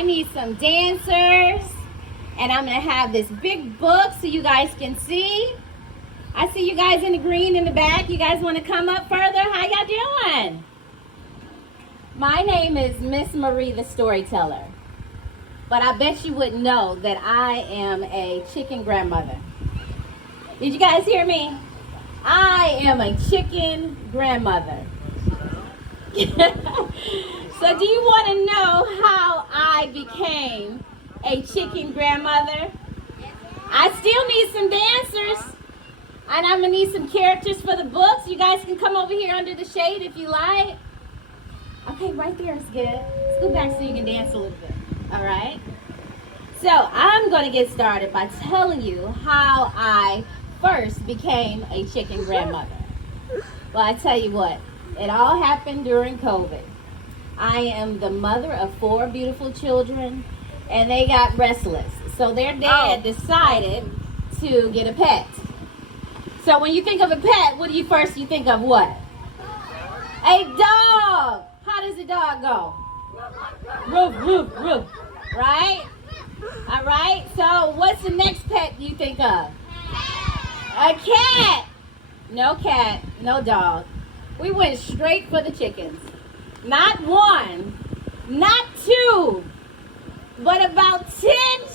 I need some dancers, and I'm gonna have this big book so you guys can see. I see you guys in the green in the back. You guys want to come up further? How y'all doing? My name is Miss Marie the Storyteller, but I bet you wouldn't know that I am a chicken grandmother. Did you guys hear me? I am a chicken grandmother. So do you want to know how I became a chicken grandmother? I still need some dancers, and I'm going to need some characters for the books. You guys can come over here under the shade if you like. Okay, right there is good. Let's go back so you can dance a little bit. All right? So I'm going to get started by telling you how I first became a chicken grandmother. Well, I tell you what, it all happened during COVID. I am the mother of 4 beautiful children, and they got restless. So their dad decided to get a pet. So when you think of a pet, what do you first think of what? A dog. How does a dog go? Roof, roof, roof. Right? All right. So what's the next pet you think of? A cat. No cat, no dog. We went straight for the chickens. Not 1, not 2, but about 10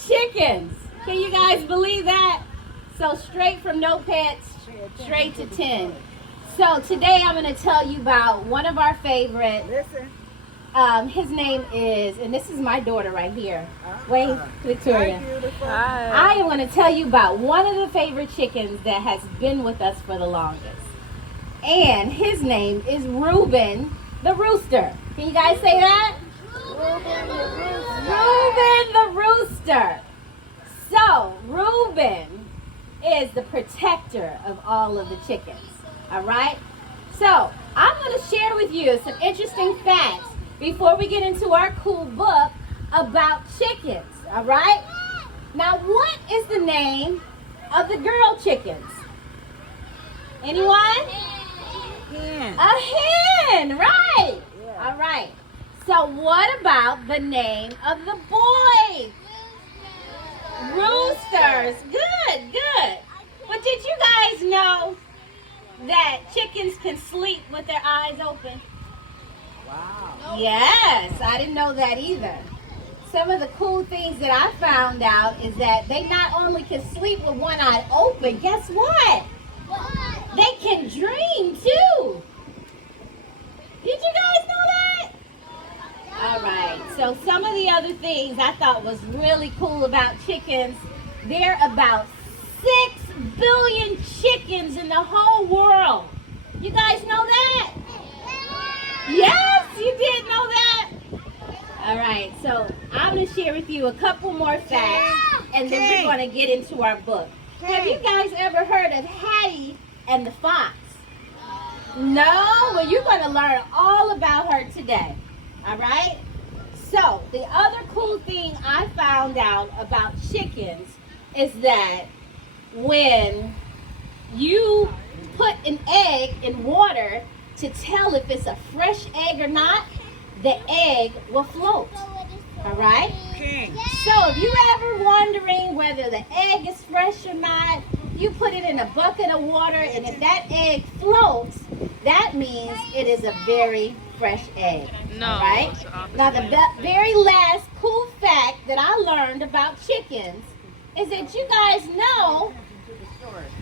chickens. Can you guys believe that? So straight from no pets, straight to 10. So today I'm going to tell you about one of our favorite. Listen. His name is, and this is my daughter right here. Wait, Victoria. Hi. I am going to tell you about one of the favorite chickens that has been with us for the longest. And his name is Reuben the Rooster. Can you guys say that? Reuben the Rooster. So, Reuben is the protector of all of the chickens. All right? So, I'm going to share with you some interesting facts before we get into our cool book about chickens. All right? Now, what is the name of the girl chickens? Anyone? Hen. A hen, right? Yeah. All right. So what about the name of the boys? Roosters. Good, good. But did you guys know that chickens can sleep with their eyes open? Wow. Yes, I didn't know that either. Some of the cool things that I found out is that they not only can sleep with one eye open, guess what? They can dream too. Did you guys know that? All right. So some of the other things I thought was really cool about chickens, there are about 6 billion chickens in the whole world. You guys know that? Yes, you did know that. All right. So I'm going to share with you a couple more facts, and then we're going to get into our book. Have you guys ever heard of Hattie and the Fox? No? Well, you're going to learn all about her today. All right? So, the other cool thing I found out about chickens is that when you put an egg in water to tell if it's a fresh egg or not, the egg will float. All right? King. So if you're ever wondering whether the egg is fresh or not, you put it in a bucket of water, and if that egg floats, that means it is a very fresh egg. No. Right? Now the very last cool fact that I learned about chickens is that you guys know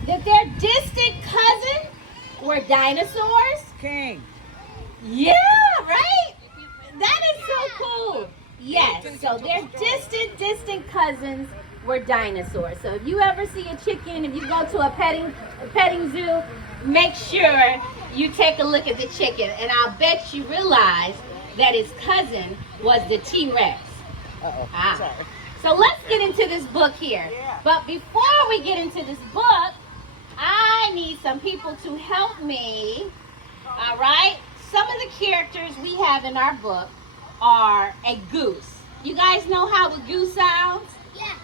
that their distant cousin were dinosaurs. King. Yeah, right? That is so cool. Yes, so their distant cousins were dinosaurs. So if you ever see a chicken, if you go to a petting zoo, make sure you take a look at the chicken. And I'll bet you realize that his cousin was the T-Rex. Uh-oh. Sorry. So let's get into this book here. Yeah. But before we get into this book, I need some people to help me. All right? Some of the characters we have in our book are a goose. You guys know how a goose sounds? Yeah.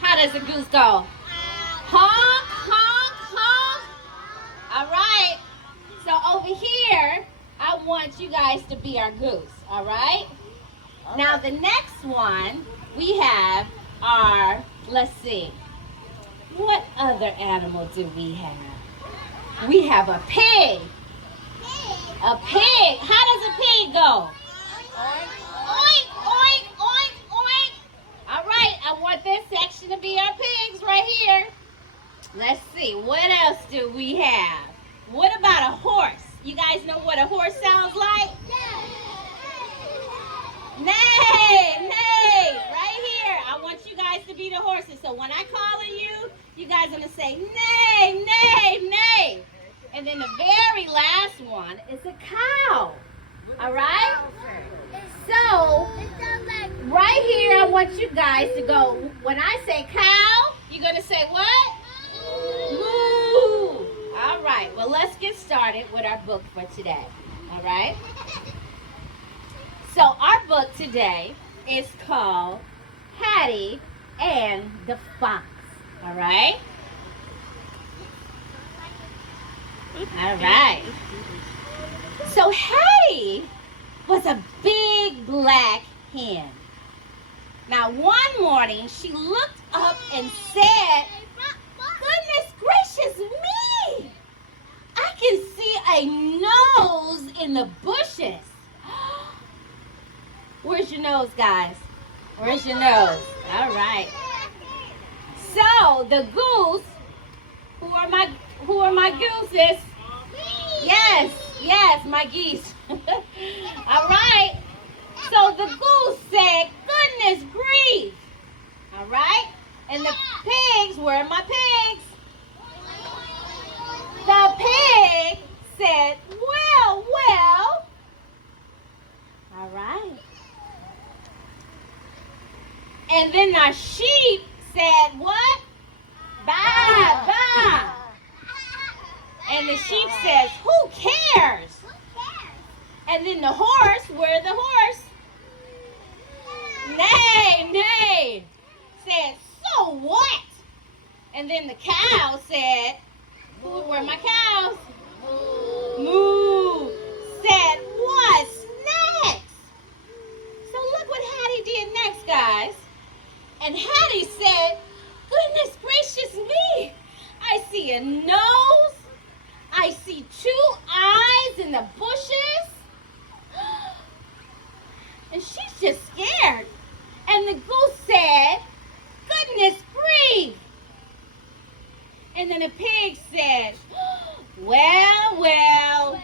How does a goose go? Honk, honk, honk. All right. So over here, I want you guys to be our goose. All right? Now the next one we have our, let's see, what other animal do we have? We have a pig. A pig. How does a pig go? Oink, oink, oink, oink. All right, I want this section to be our pigs right here. Let's see, what else do we have? What about a horse? You guys know what a horse sounds like? Neigh, neigh, right here. I want you guys to be the horses. So when I call on you, you guys are going to say neigh, neigh, neigh. And then the very last one is a cow. All right? So, right here, I want you guys to go, when I say cow, you're going to say what? Moo. All right, well, let's get started with our book for today. All right? So, our book today is called Hattie and the Fox. All right? All right. So Hattie was a big black hen. Now one morning she looked up and said, "Goodness gracious me! I can see a nose in the bushes." Where's your nose, guys? Where's your nose? All right. So the goose, who are my gooses? Yes, my geese. All right. So the goose said, "Goodness grief." All right. And the pigs, where are my pigs? The pig said, "Well, well." All right. And then the sheep said, "What? Baa, baa." And the sheep says, "Who cares?" And then the horse, where the horse? Neigh, neigh, said, "So what?" And then the cow said, where are my cows? Moo, said, "What's next?" So look what Hattie did next, guys. And Hattie said, "Goodness gracious me, I see a nose. I see 2 eyes in the bushes." And she's just scared. And the goose said, "Goodness grief." And then the pig said, "Well, well."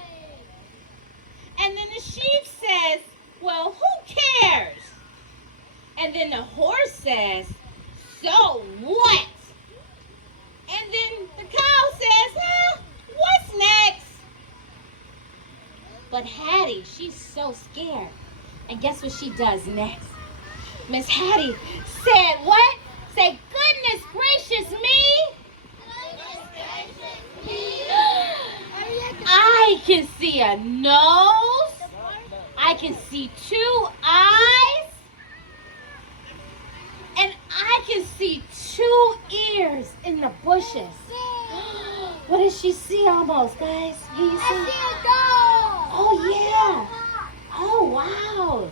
And then the sheep says, "Well, who cares?" And then the horse says, "So what?" And then the cow says, "What's next?" But Hattie, she's so scared. And guess what she does next? Miss Hattie said, what? Say, "Goodness gracious me. I can see a nose. I can see 2 eyes. And I can see 2 ears in the bushes." What does she see almost, guys? Can you see? I see a dog. Oh, yeah. Oh, wow.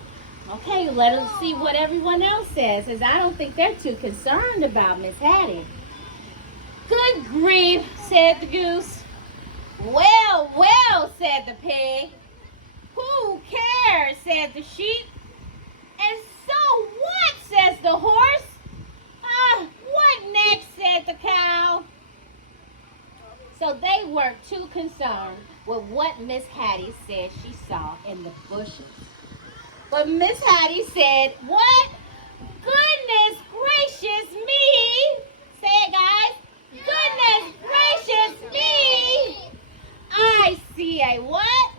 Okay, let us see what everyone else says, as I don't think they're too concerned about Miss Hattie. "Good grief," said the goose. "Well, well," said the pig. "Who cares?" said the sheep. "And so what?" says the horse. "What next?" said the cow. So they weren't too concerned with what Miss Hattie said she saw in the bushes. But Miss Hattie said, "What? Goodness gracious me." Say it, guys. "Goodness gracious me. I see a what?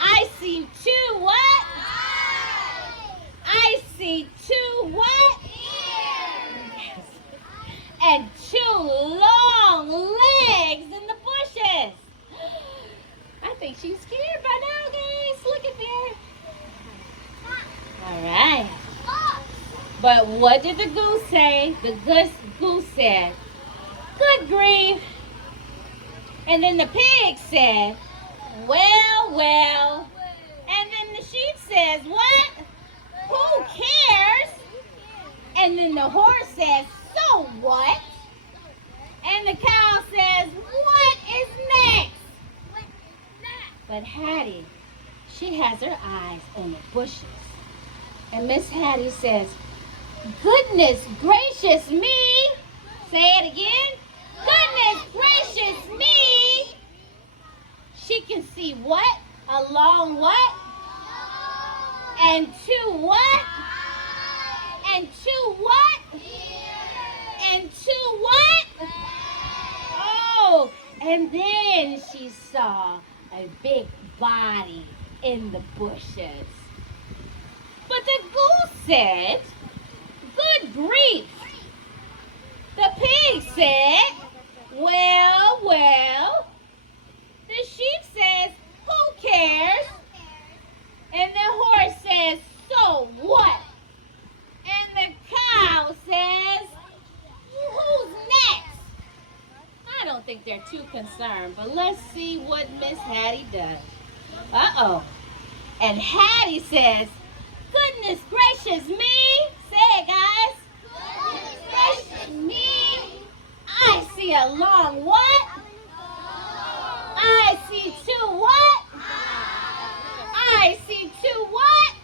I see 2 what? I see 2 what? Yes. And 2 long legs in the bushes." I think she's scared by now, guys. Look at there. All right. But what did the goose say? The goose said, "Good grief." And then the pig said, "Well, well." And then the sheep says, what? Who cares? And then the horse says, so what? And the cow says, what is next? But Hattie, she has her eyes on the bushes. And Miss Hattie says, goodness gracious me. Say it again. Goodness gracious me. She can see what? A long what? And two what? And two what? And two what? Oh, and then she saw a big body in the bushes. But the goose said, good grief. The pig said, well, well. The sheep says, who cares? And the horse says, so what? And the cow says, who's next? I don't think they're too concerned, but let's see what Miss Hattie does. Uh-oh. And Hattie says, goodness gracious me. Say it, guys. Goodness gracious me. I see a long what? I see two what? I see two what?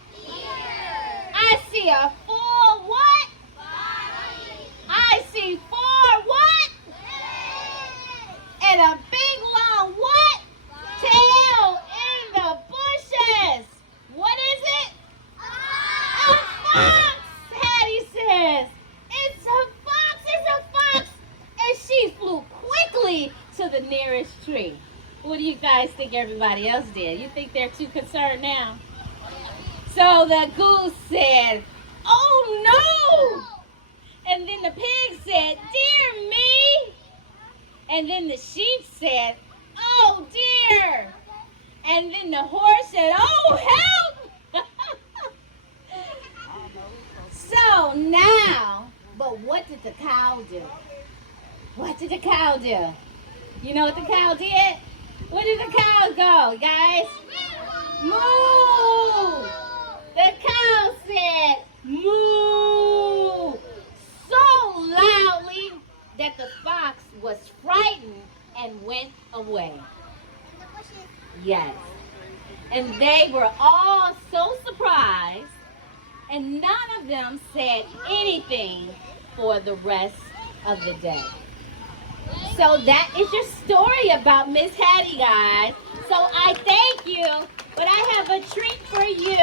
I see a full what? I see four what? And a big long what? Tail in the bushes. What is it? A fox, Hattie says. It's a fox, it's a fox. And she flew quickly to the nearest tree. What do you guys think everybody else did? You think they're too concerned now? So the goose said, oh no! And then the pig said, dear me! And then the sheep said, oh dear! And then the horse said, oh help! So now, but what did the cow do? What did the cow do? You know what the cow did? Where did the cow go, guys? Moo! The cow said, moo! So loudly that the fox was frightened and went away. Yes. And they were all so surprised, and none of them said anything for the rest of the day. So that is your story about Miss Hattie, guys. So I thank you, but I have a treat for you.